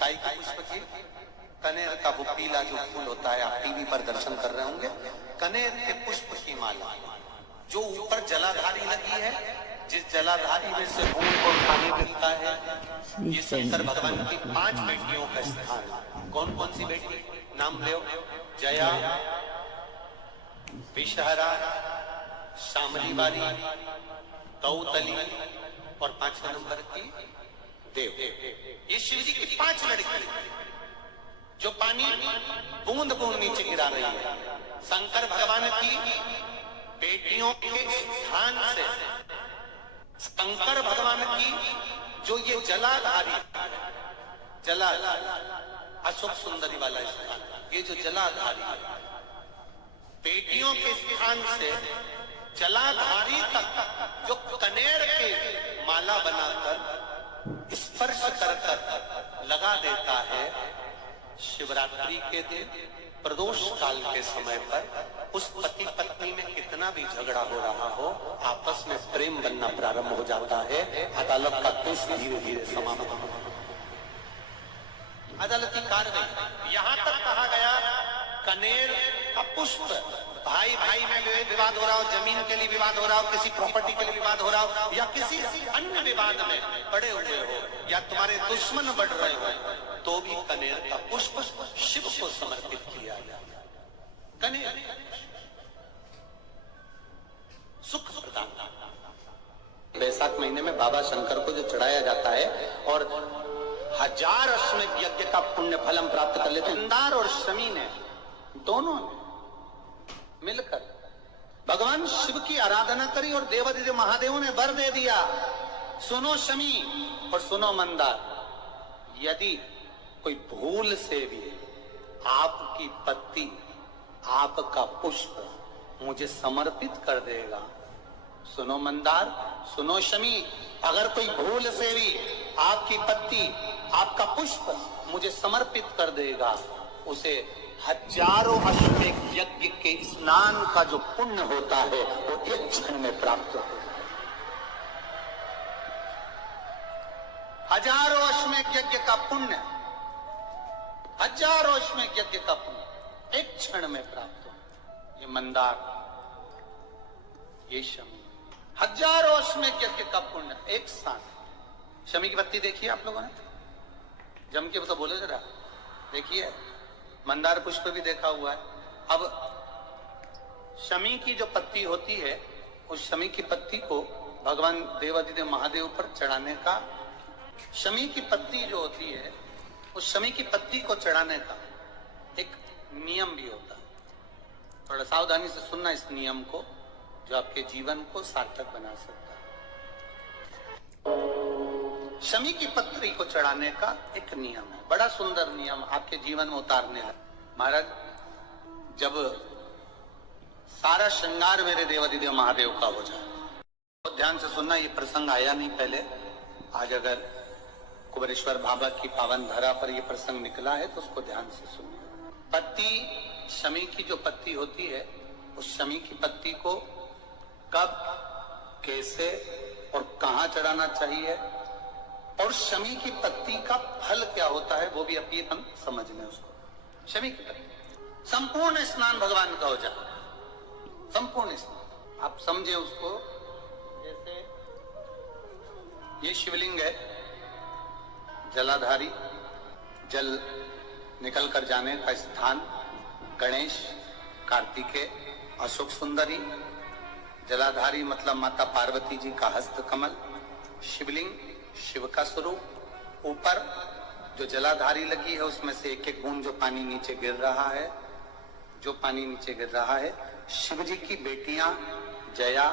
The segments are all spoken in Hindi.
काई के पुष्प की? कनेर का वो पीला जो फूल होता है, आप टीवी पर दर्शन कर रहे होंगे, कनेर के पुष्प की माला जो ऊपर जलाधारी लगी है, जिस जलाधारी में से बूंद बूंद पानी गिरता है, ये शंकर भगवान की 5 बेटियों का स्थान है। कौन कौन सी बेटी? नाम लो। जया, विषहरा, शामली बारी, दौतली और 5वें नंबर की देव। ये शिव जी की 5 लड़की जो पानी बूंद बूंद नीचे गिरा रही है। शंकर भगवान की बेटियों के स्थान से शंकर भगवान की जो ये जलाधारी अशोक सुंदरी वाला स्थान, ये जो जलाधारी है, बेटियों के स्थान से जलाधारी तक जो कनेर के माला बनाकर स्पर्श कर लगा देता है, शिवरात्रि के दिन प्रदोष काल के समय पर उस पति पत्नी में कितना भी झगड़ा हो रहा हो, आपस में प्रेम बनना प्रारंभ हो जाता है। अदालत का केस धीरे धीरे समाप्त हो, अदालती कार्रवाई। यहाँ तक कहा गया कनेर का पुष्प, भाई भाई में विवाद हो रहा हो, जमीन के लिए विवाद हो रहा हो, किसी प्रॉपर्टी के लिए विवाद हो रहा हो, या किसी अन्य विवाद में पड़े हुए हो, या तुम्हारे दुश्मन बढ़ रहे हो, तो भी कनेर का पुष्प शिव को समर्पित किया जाए। कनेर सुख प्रदान। बैसाख महीने में बाबा शंकर को जो चढ़ाया जाता है और 1000 अश्वमेध यज्ञ का पुण्य फल हम प्राप्त कर लेते हैं। मंदार और शमी ने दोनों मिलकर भगवान शिव की आराधना करी और देवादिदेव महादेव ने वर दे दिया, सुनो शमी और सुनो मंदार, यदि कोई भूल से भी आपकी पत्ती, आपका पुष्प मुझे समर्पित कर देगा, सुनो मंदार, सुनो शमी, अगर कोई भूल से भी आपकी पत्ती, आपका पुष्प मुझे समर्पित कर देगा, उसे 1000 अश्वमेध यज्ञ के स्नान का जो पुण्य होता है वो एक क्षण में प्राप्त होगा। 1000 अश्वमेध यज्ञ का पुण्य, 1000 अश्वमेध यज्ञ का पुण्य एक क्षण में प्राप्त हो। ये मंदार, ये शमी, 1000 अश्वमेध यज्ञ का पुण्य एक साथ। शमी की पत्ती देखिए आप लोगों ने, जम के तो बोले जरा, देखिए मंदार पुष्प भी देखा हुआ है। अब शमी की जो पत्ती होती है, उस शमी की पत्ती को भगवान देवादिदेव महादेव पर चढ़ाने का, शमी की पत्ती जो होती है, उस शमी की पत्ती को चढ़ाने का एक नियम भी होता है। थोड़ा सावधानी से सुनना इस नियम को, जो आपके जीवन को सार्थक बना सकता है। शमी की पत्री को चढ़ाने का एक नियम है, बड़ा सुंदर नियम, आपके जीवन में उतारने लगा। महाराज, जब सारा श्रृंगार मेरे देवादिदेव महादेव का हो जाए, तो ध्यान से सुनना, ये प्रसंग आया नहीं पहले, आज अगर कुबेरेश्वर बाबा की पावन धरा पर यह प्रसंग निकला है तो उसको ध्यान से सुनिए। पत्ती, शमी की जो पत्ती होती है, उस शमी की पत्ती को कब, कैसे और कहां चढ़ाना चाहिए, और शमी की पत्ती का फल क्या होता है, वो भी अभी हम समझ लें उसको। शमी की पत्ती, संपूर्ण स्नान भगवान का हो जाए, संपूर्ण स्नान, आप समझे उसको। जैसे ये शिवलिंग है, जलाधारी, जल निकल कर जाने का स्थान, गणेश, कार्तिकेय, अशोक सुंदरी, जलाधारी मतलब माता पार्वती जी का हस्त कमल, शिवलिंग, शिव का स्वरूप, ऊपर जो जलाधारी लगी है उसमें से एक एक बूंद जो पानी नीचे गिर रहा है, जो पानी नीचे गिर रहा है, शिव जी की बेटियां जया,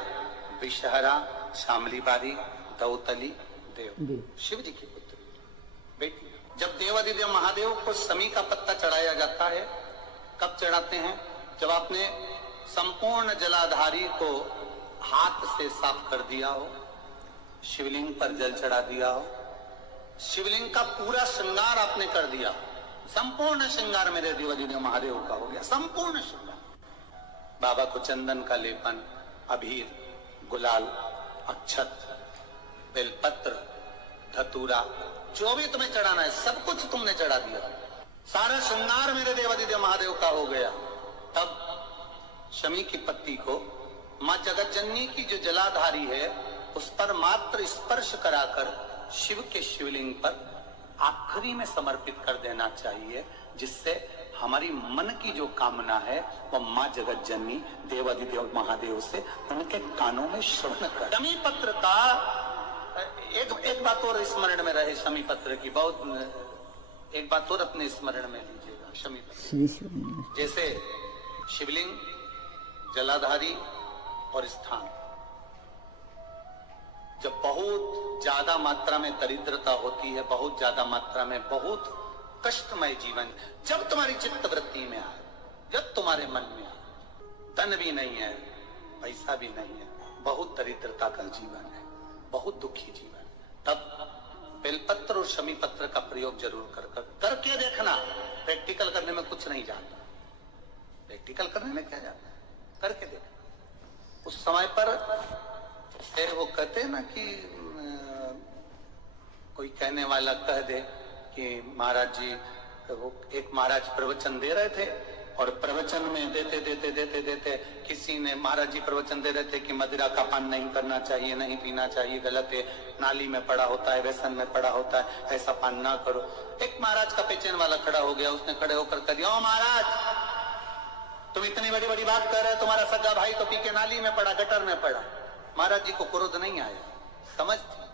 विषहरा, शामली बारी, दौतली, देव, शिव जी की पुत्री बेटी। जब देवादिदेव महादेव को शमी का पत्ता चढ़ाया जाता है, कब चढ़ाते हैं, जब आपने संपूर्ण जलाधारी को हाथ से साफ कर दिया हो, शिवलिंग पर जल चढ़ा दिया हो, शिवलिंग का पूरा श्रृंगार आपने कर दिया, संपूर्ण श्रृंगार मेरे देवादिदेव महादेव का हो गया, संपूर्ण श्रृंगार। बाबा को चंदन का लेपन, अबीर, गुलाल, अक्षत, बेलपत्र, धतूरा, जो भी तुम्हें चढ़ाना है सब कुछ तुमने चढ़ा दिया, सारा श्रृंगार मेरे देवादिदेव महादेव का हो गया। तब शमी की पत्ती को मां जगत जननी की जो जलाधारी है उस पर मात्र स्पर्श कराकर शिव के शिवलिंग पर आखिरी में समर्पित कर देना चाहिए, जिससे हमारी मन की जो कामना है वो मां जगत जननी देवादिदेव महादेव से उनके कानों में श्रवण कर। शमी पत्र का एक बात और स्मरण में रहे, शमी पत्र की बहुत एक बात और अपने स्मरण में लीजिएगा। शमी पत्र जैसे शिवलिंग, जलाधारी और स्थान, जब बहुत ज्यादा मात्रा में दरिद्रता होती है, बहुत ज्यादा मात्रा में बहुत कष्टमय जीवन, जब तुम्हारी चित्त वृत्ति में आए, जब तुम्हारे मन में आए, धन भी नहीं है, पैसा भी नहीं है, बहुत दरिद्रता का जीवन है, बहुत दुखी जीवन, तब बेलपत्र और शमी पत्र का प्रयोग जरूर करके देखना। प्रैक्टिकल करने में कुछ नहीं जाता, प्रैक्टिकल करने में क्या जाता, करके देखना। उस समय पर वो कहते हैं ना कि कोई कहने वाला कह दे कि महाराज जी, वो एक महाराज प्रवचन दे रहे थे और प्रवचन में देते किसी ने, महाराज जी प्रवचन दे रहे थे कि मदिरा का पान नहीं करना चाहिए, नहीं पीना चाहिए, गलत है, नाली में पड़ा होता है, व्यसन में पड़ा होता है, ऐसा पान ना करो। एक महाराज का पेचन वाला खड़ा हो गया, उसने खड़े होकर कह दिया, ओ महाराज तुम इतनी बड़ी बड़ी बात कर रहे हो, तुम्हारा सगा भाई तो पी के नाली में पड़ा, गटर में पड़ा। महाराज जी को क्रोध नहीं आया, समझ थी।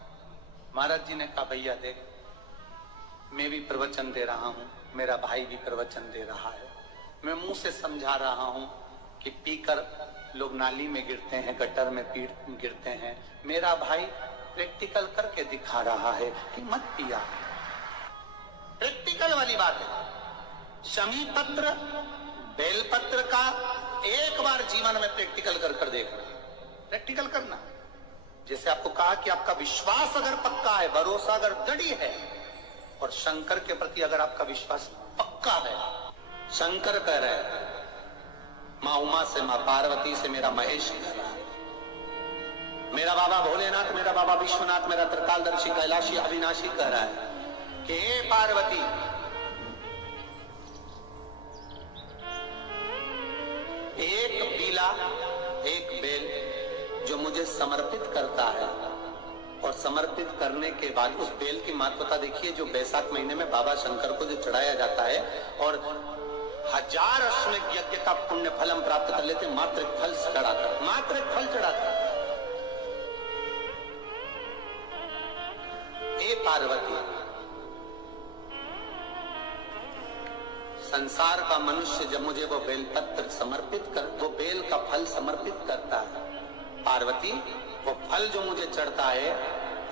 महाराज जी ने कहा, भैया देख, मैं भी प्रवचन दे रहा हूँ, मेरा भाई भी प्रवचन दे रहा है, मैं मुंह से समझा रहा हूँ कि पीकर लोग नाली में गिरते हैं, गटर में गिरते हैं, मेरा भाई प्रैक्टिकल करके दिखा रहा है कि मत पिया। प्रैक्टिकल वाली बात है। शमी पत्र, बेलपत्र का एक बार जीवन में प्रैक्टिकल कर देखना, प्रैक्टिकल करना। जैसे आपको कहा कि आपका विश्वास अगर पक्का है, भरोसा अगर दृढ़ है, और शंकर के प्रति अगर आपका विश्वास पक्का है, शंकर कह रहे हैं, मां उमा से, मां पार्वती से मेरा महेश कह रहा है, मेरा बाबा भोलेनाथ, मेरा बाबा विश्वनाथ, मेरा त्रिकालदर्शी कैलाशी अविनाशी कह रहा है कि हे पार्वती, एक पीला, एक बेल जो मुझे समर्पित करता है, और समर्पित करने के बाद उस बेल की महत्वता देखिए, जो बैसाख महीने में बाबा शंकर को जो चढ़ाया जाता है, और 1000 अश्वमेध यज्ञ का पुण्य फल हम प्राप्त कर लेते, मात्र एक फल चढ़ाकर, मात्र एक फल चढ़ाकर। हे पार्वती, संसार का मनुष्य जब मुझे वो बेलपत्र समर्पित कर, वो बेल का फल समर्पित करता है, पार्वती वो फल जो मुझे चढ़ता है,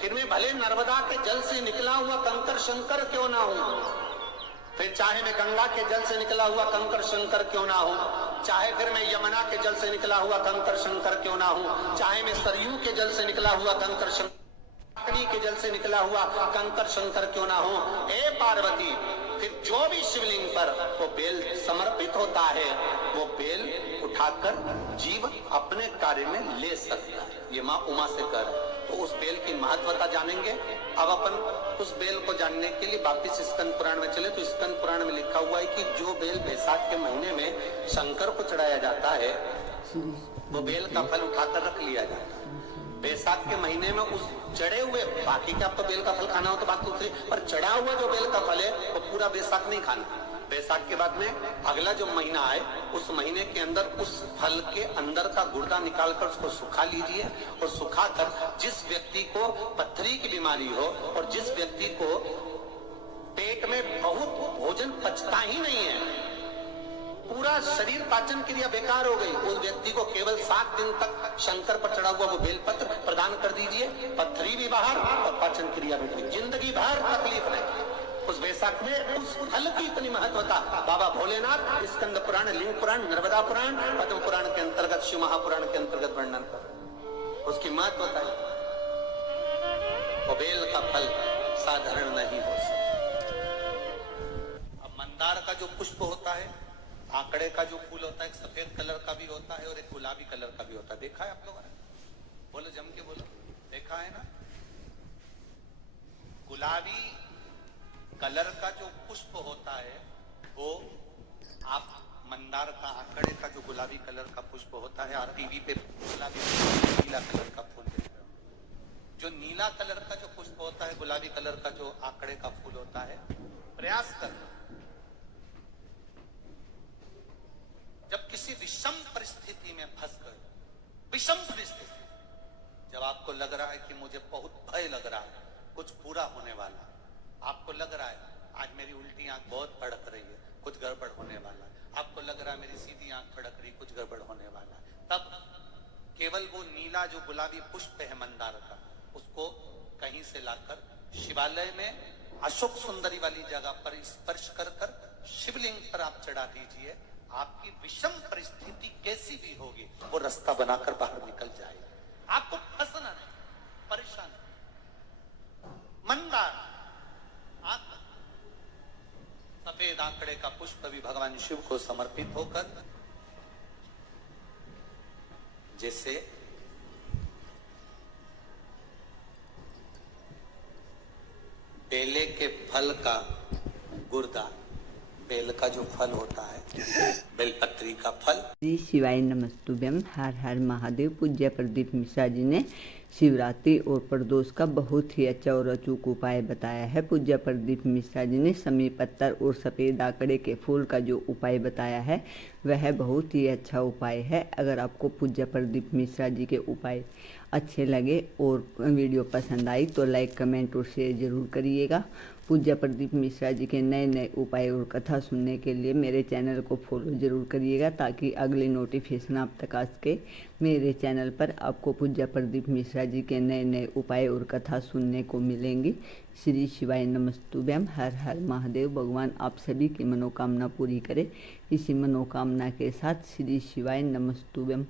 फिर मैं भले नर्मदा के जल से निकला हुआ कंकर शंकर क्यों ना हूं, फिर चाहे मैं गंगा के जल से निकला हुआ कंकर शंकर क्यों ना हूं, चाहे फिर मैं यमुना के जल से निकला हुआ कंकर शंकर क्यों ना हूं, चाहे मैं सरयू के जल से निकला हुआ कंकर शंकर, के जल से निकला हुआ कंकर शंकर क्यों ना हो, हे पार्वती, फिर जो भी शिवलिंग पर वो बेल समर्पित होता है, वो बेल उठाकर जीव अपने कार्य में ले सकता है। ये माँ उमा से कर है। तो उस बेल की महत्वता जानेंगे। अब अपन उस बेल को जानने के लिए वापिस स्कंद पुराण में चले, तो स्कंद पुराण में लिखा हुआ है कि जो बेल बैसाख के महीने में शंकर को चढ़ाया जाता है, वो बेल का फल उठाकर रख लिया जाता है। बैसाख के महीने में उस चढ़े हुए, बाकी के आपको बेल का फल खाना हो तो बात दूसरी, पर चढ़ा हुआ जो बेल का फल है वो पूरा बैसाख नहीं खाना। बैसाख के बाद में अगला जो महीना आए, उस महीने के अंदर उस फल के अंदर का गुर्दा निकालकर उसको सुखा लीजिए, और सुखाकर जिस व्यक्ति को पथरी की बीमारी हो और जिस व्यक्ति को पेट में बहुत भोजन पचता ही नहीं है, पूरा शरीर पाचन क्रिया बेकार हो गई, उस व्यक्ति को केवल 7 दिन तक शंकर पर चढ़ा हुआ वो बेलपत्र प्रदान कर दीजिए, पथरी भी बाहर और पाचन क्रिया भी ठीक, जिंदगी भर तकलीफ नहीं। उस बैसाख में उस फल की इतनी महत्वता बाबा भोलेनाथ स्कंद पुराण, लिंग पुराण, नर्मदा पुराण, पद्म पुराण के अंतर्गत, शिव महापुराण के अंतर्गत वर्णन कर, उसकी महत्वता है। वो बेल का फल साधारण नहीं हो सकता। अब मंदार का जो पुष्प होता है, आंकड़े का जो फूल होता है, एक सफेद कलर का भी होता है और एक गुलाबी कलर का भी होता है। देखा है आप लोगों ने? बोलो, जम के बोलो, देखा है ना? गुलाबी कलर का जो पुष्प होता है वो आप मंदार का आंकड़े का जो गुलाबी कलर का पुष्प होता है, और टीवी पे गुलाबी नीला कलर का फूल देख रहे हो। जो नीला कलर का जो पुष्प होता है, गुलाबी कलर का जो आंकड़े का फूल होता है, प्रयास करना जब किसी विषम परिस्थिति में फंस गए, विषम परिस्थिति, जब आपको लग रहा है कि मुझे बहुत भय लग रहा है, कुछ पूरा होने वाला, आपको लग रहा है आज मेरी उल्टी आंख बहुत फड़क रही है, कुछ गड़बड़ होने वाला, आपको लग रहा है मेरी सीधी आंख फड़क रही, कुछ गड़बड़ होने वाला, तब केवल वो नीला जो गुलाबी पुष्प है मंदार का, उसको कहीं से लाकर शिवालय में अशोक सुंदरी वाली जगह पर स्पर्श कर कर शिवलिंग पर आप चढ़ा दीजिए। आपकी विषम परिस्थिति कैसी भी होगी वो रास्ता बनाकर बाहर निकल जाएगी। आपको फंसना नहीं, परेशान नहीं। मंदार आंख, सफेद आंकड़े का पुष्प भी भगवान शिव को समर्पित होकर, जैसे बेले के फल का गुर्दा, बेल का जो फल होता है, बेलपत्री का फल। श्री शिवाय नमस्तुभ्यम। हर हर महादेव। पूज्य प्रदीप मिश्रा जी ने शिवरात्रि और प्रदोष का बहुत ही अच्छा और अचूक उपाय बताया है। पूज्य प्रदीप मिश्रा जी ने समी पत्थर और सफ़ेद आंकड़े के फूल का जो उपाय बताया है वह बहुत ही अच्छा उपाय है। अगर आपको पूज्य प्रदीप मिश्रा जी के उपाय अच्छे लगे और वीडियो पसंद आई तो लाइक, कमेंट और शेयर जरूर करिएगा। पूज्य प्रदीप मिश्रा जी के नए नए उपाय और कथा सुनने के लिए मेरे चैनल को फॉलो जरूर करिएगा ताकि अगले नोटिफिकेशन आप तक आ सके। मेरे चैनल पर आपको पूज्य प्रदीप मिश्रा जी के नए नए उपाय और कथा सुनने को मिलेंगी। श्री शिवाय नमस्तुभ्यम। हर हर महादेव। भगवान आप सभी की मनोकामना पूरी करे। इसी मनोकामना के साथ श्री शिवाय नमस्तुभ्यम।